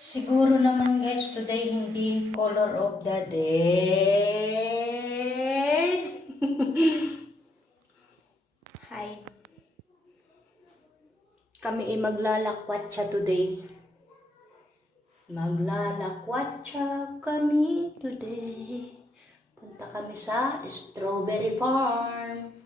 Siguro naman guys, today hindi color of the day. Hi. Kami ay maglalakwatsa today. Maglalakwatsa kami today. Punta kami sa strawberry farm.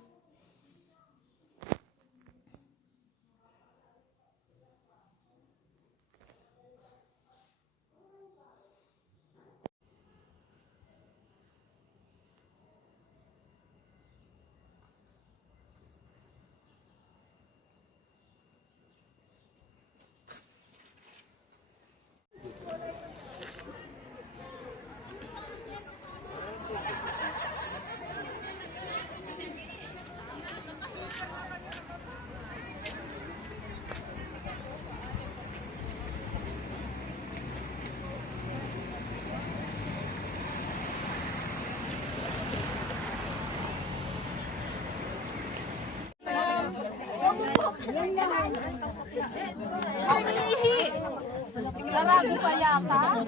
Sarado pa yata.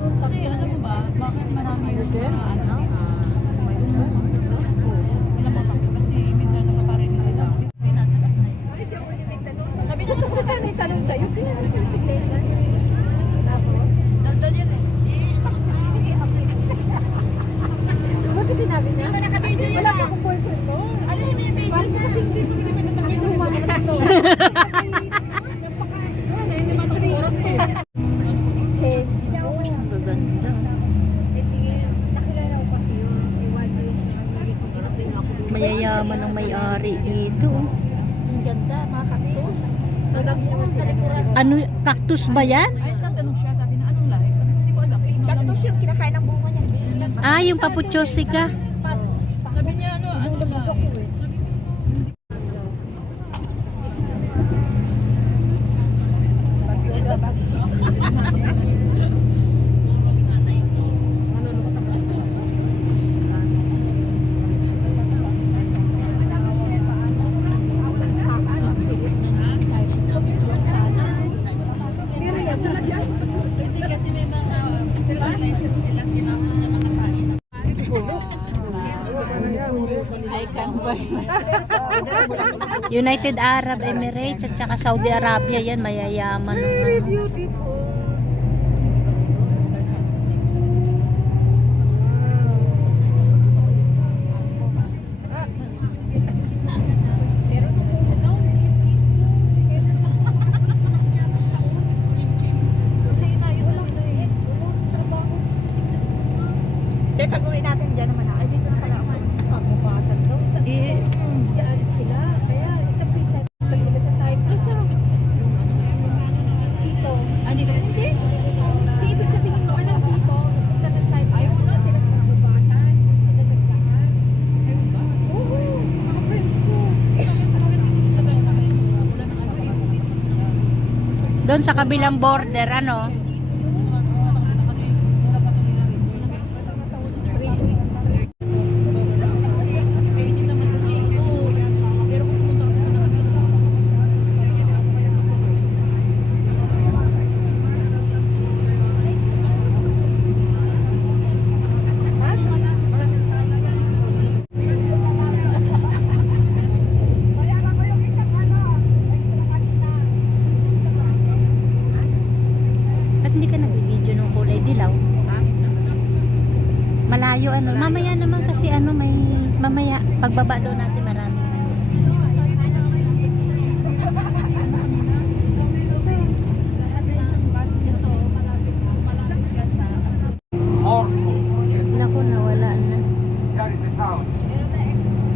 Kasi alam mo ba, bakit marami yung anak? Kasi minsan nagpaparinig sila. Sabi gusto ko sa sanay tanong sa'yo, pinanong ka si Clayton. Tapos, nandun yun eh. Mas gusto niya ako. Ba't sinabi niya? Wala pa akong boyfriend mo. Ano yung may baby na? Kasi hindi ko naman natanggal sa mga ito. Hindi matang oras eh. Hindi ako siyang gaganda. Nakilala ko kasi yun. Mayayaman ang may-ari dito. Ang ganda, mga kaktus. Sa likuran. Ano, cactus ba yan? Ay, nagtanong siya, sabi na anong lahi? Sabi ko, hindi ko alam. Kaktus yung kinakain ng bunga niya. Ah, yung papuchosika. Sabi niya, ano lahi? Hindi kasi may mga fertilizer sila kinakain na mga kain. I can buy. United Arab Emirates at saka Saudi Arabia yan, mayayaman. Very beautiful. Kaya pag uwi natin dyan naman ay dito na pala ako pagpapatan daw. Diyan sila. Kaya isang pizza sila sa Cyprus. Dito. Dito? Hindi. Hindi ibig sabihin ko alam dito. Punta ng Cyprus. Punta sila sa pagpapatan. Sila nagdaan. Oo. Mga friends ko. Doon sa kabilang border, ano? Ba't hindi ka nag-video ng kulay dilaw? Malayo ano. Mamaya naman kasi ano may mamaya pagbaba daw natin marami. Morpho. Naku, nawala na. Here is the town.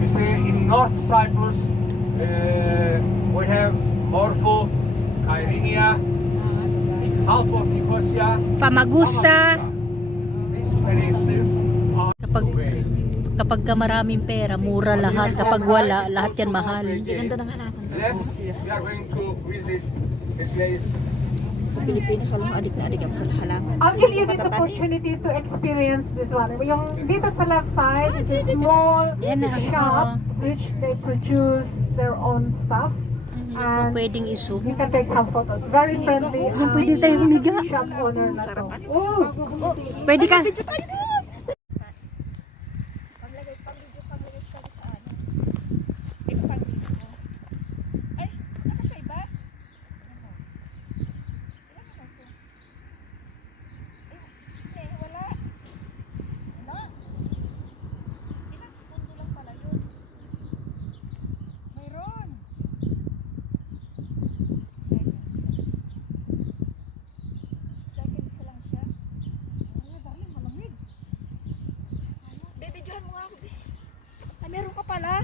You see, in North Cyprus, we have Morpho, Kyrenia, half of Nicosia. Famagusta. These places are Kapag ka maraming pera, mura lahat. Kapag wala, lahat yan mahal. Left, we are going to visit a place Sa Pilipinas, alam mo, adik na adik ako sa halaman. I'll give you this opportunity to experience this one. Yung dito sa left side is a small Yan na, shop which they produce their own stuff. And Pwedeng iso. you can take some photos. Very friendly. Pwede tayo humiga. Shop owner na to. Oh, Pwede ka. Meron ka pala.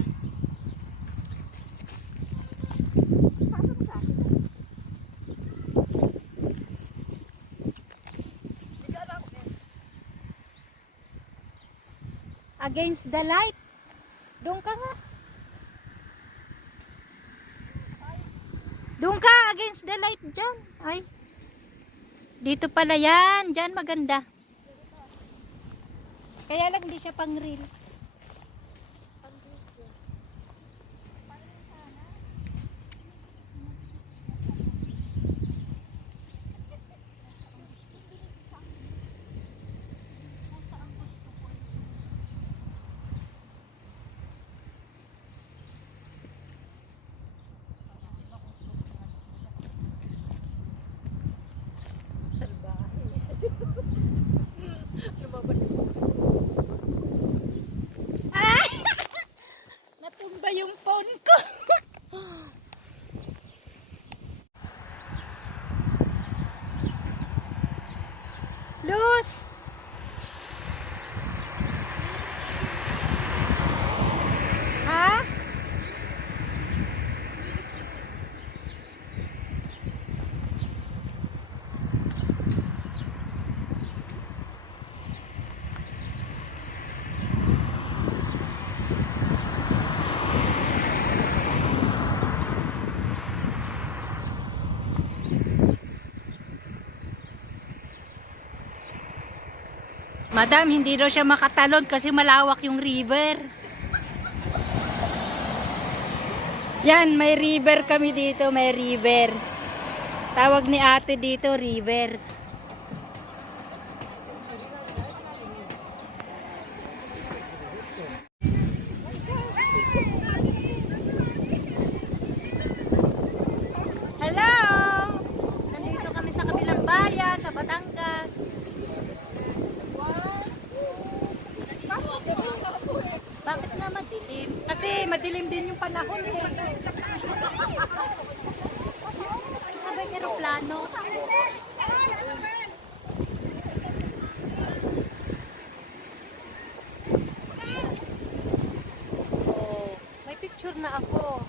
Against the light. Doon ka nga. Doon ka, against the light dyan. Ay. Dito pala yan. Dyan maganda. Kaya lang hindi siya pang reels. Natumba yung phone ko. Luz! Ha? Madam, hindi daw siya makatalon kasi malawak yung river. Yan, may river kami dito, may river. Tawag ni ate dito, river. Hello! Nandito kami sa kabilang bayan, sa Batangas. Bakit nga madilim? Kasi madilim din yung panahon eh. Sabay aeroplano. Oh, may picture na ako.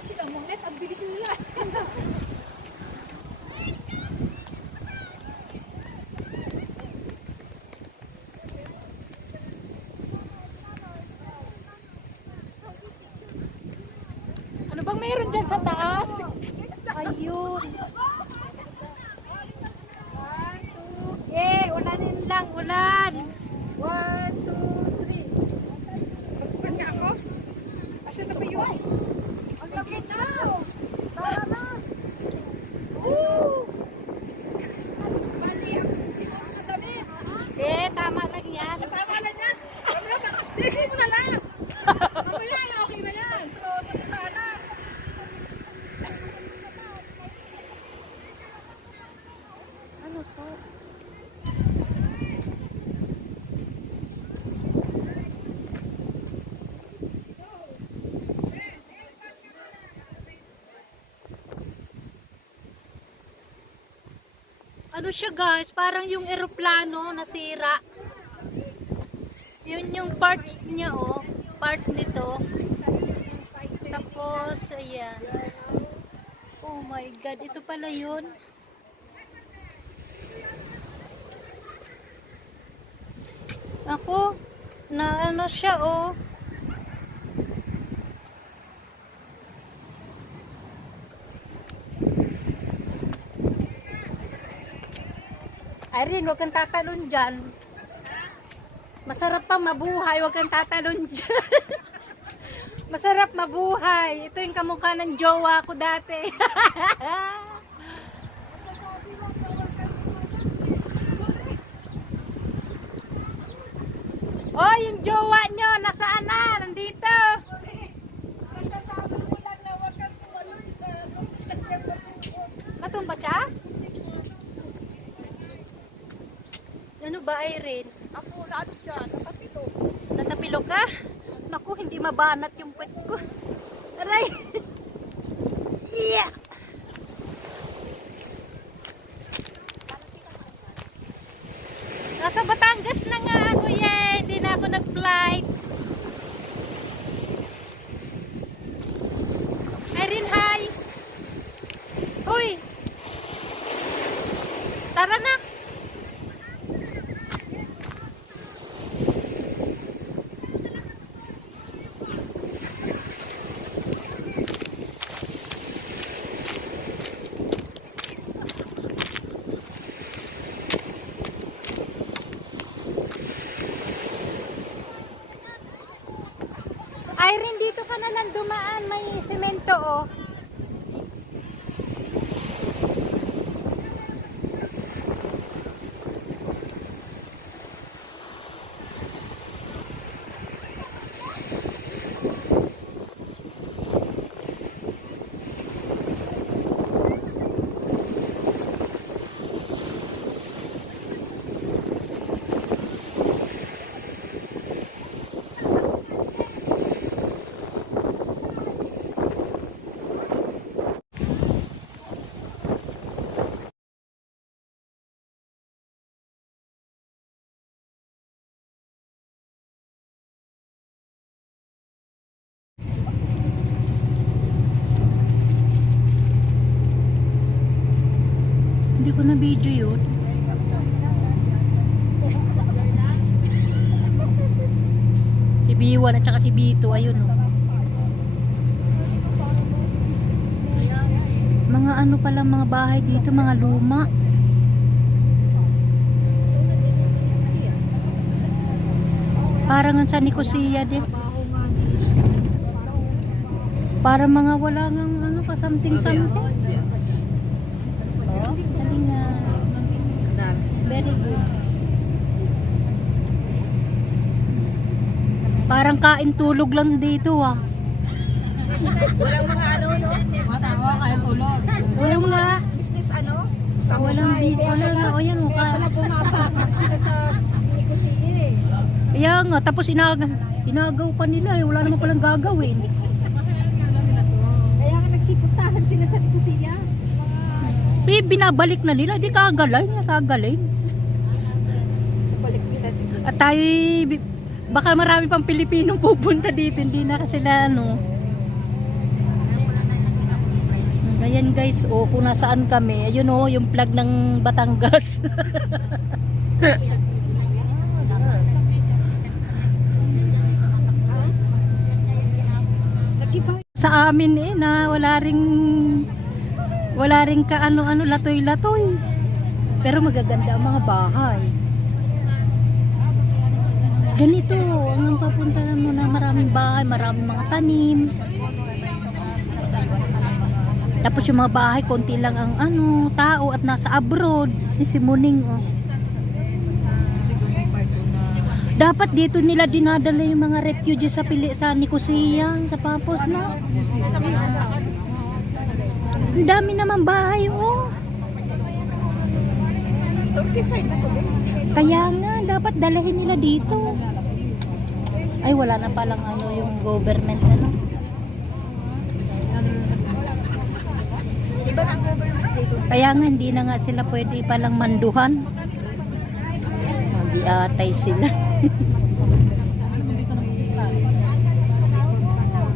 Sila monglet, ang bilis nila. Ano bang mayroon dyan sa taas? Ayun. Ulanin lang, ulan. 1, 2, 3. Magpupan nga ako. Asa na ba yun? Ang lagay na! Tara na! Woo! Bali ang sinuot na damit. Tama lang yan. Tama na niya. Disi mo na lang. Mamaya na, okay na yan. Troto sana. Ano to? Ano siya guys? Parang yung eroplano nasira. Yun yung parts niya oh. Part nito. Tapos, ayan. Oh my God. Ito pala yun. Ako, na ano siya oh. Irene, huwag kang tatalon dyan. Masarap pa mabuhay, huwag kang tatalon dyan. Masarap mabuhay. Ito yung kamukha ng jowa ko dati. Oh, yung jowa nyo, nasaan na? Nandito. Matumba siya? Ano ba, Irene? Ako, ano dyan? Nakapito. Natapilo ka? Naku, hindi mabanat yung puwet ko. Aray! Yeah! Nasa Batangas na nga ako, yay! Hindi na ako nag-flight. Irene, hi! Uy! Tara na! Irene, dito ka na lang dumaan. May semento, oh. Hindi ko na video yun. Si Biwan at saka si Bito, ayun oh. Mga ano pala mga bahay dito, mga luma. Parang ang San Nicosia din. Para mga wala ngang ano ka something. Oh, galing nga. Very good. Parang kain tulog lang dito ah. Walang mga ano, no? Matawa, kaya tulog. Walang nga. Business ano? Walang dito na. O yan mukha. Kaya pala bumabapak sila sa Nicosia eh. Kaya nga, tapos inagaw pa nila eh. Wala naman palang gagawin. Kaya nga nagsiputahan sila sa Nicosia. Binabalik na nila. Di kagaling. Balik nila siguro. At tayo, baka marami pang Pilipinong pupunta dito. Hindi na kasi na ano. Ayan guys, oh, kung nasaan kami. Ayun oh, yung flag ng Batangas. Sa amin eh, na wala ring ka ano-ano, latoy-latoy. Pero magaganda ang mga bahay. Ganito, ang papuntahan mo na maraming bahay, maraming mga tanim. Tapos yung mga bahay, konti lang ang ano, tao at nasa abroad. Si Muning, oh. Dapat dito nila dinadala yung mga refugees sa Nicosia, sa Papos na. Ang dami naman bahay, oh. Kaya nga, dapat dalahin nila dito. Ay, wala na palang ano yung government, ano. Kaya nga hindi na nga sila pwede palang manduhan. Hindi atay sila.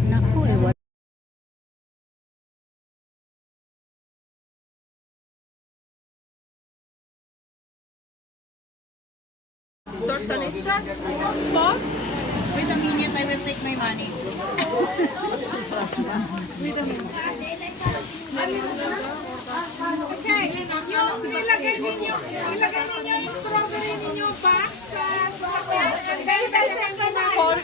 Naku, ewan. Wait a minute, I will take my money. Wait a minute. Okay, you Ilagay ninyo yung strawberry ninyo pa sa sasakyan. Dahil na.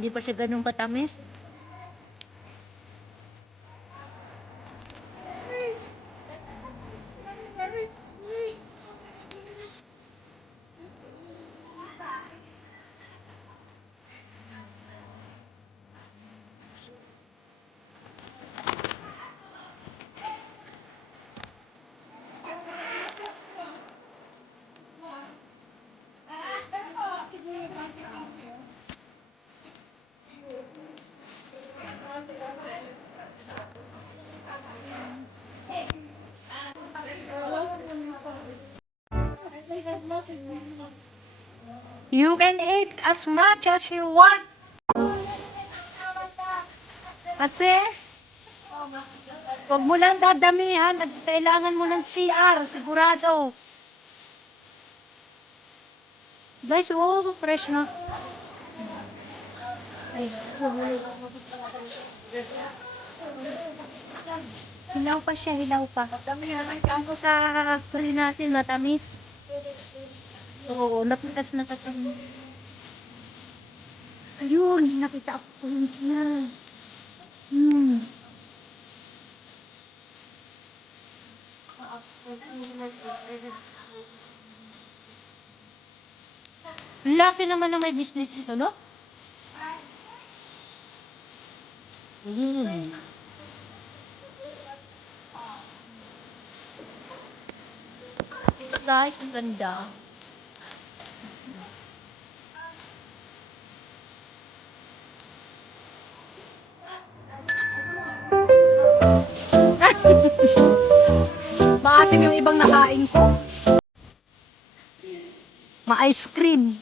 Hindi pa siya ganun katamis. You can eat as much as you want. Kasi, huwag mo lang dadamihan. Kailangan mo ng CR, sigurado. Guys, oh, fresh na. Ay, hilaw pa siya, hilaw pa. Ano sa puli natin, matamis. Oo, napitas na tatang. Ayun, nakita ako niya. Laki naman na may business ito, no? Ito guys, ang ganda. Maasim yung ibang nakain ko. Ma-ice cream.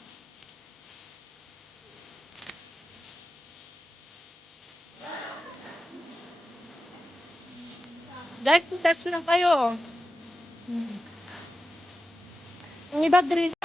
Guys, test na kayo. Ang iba drink.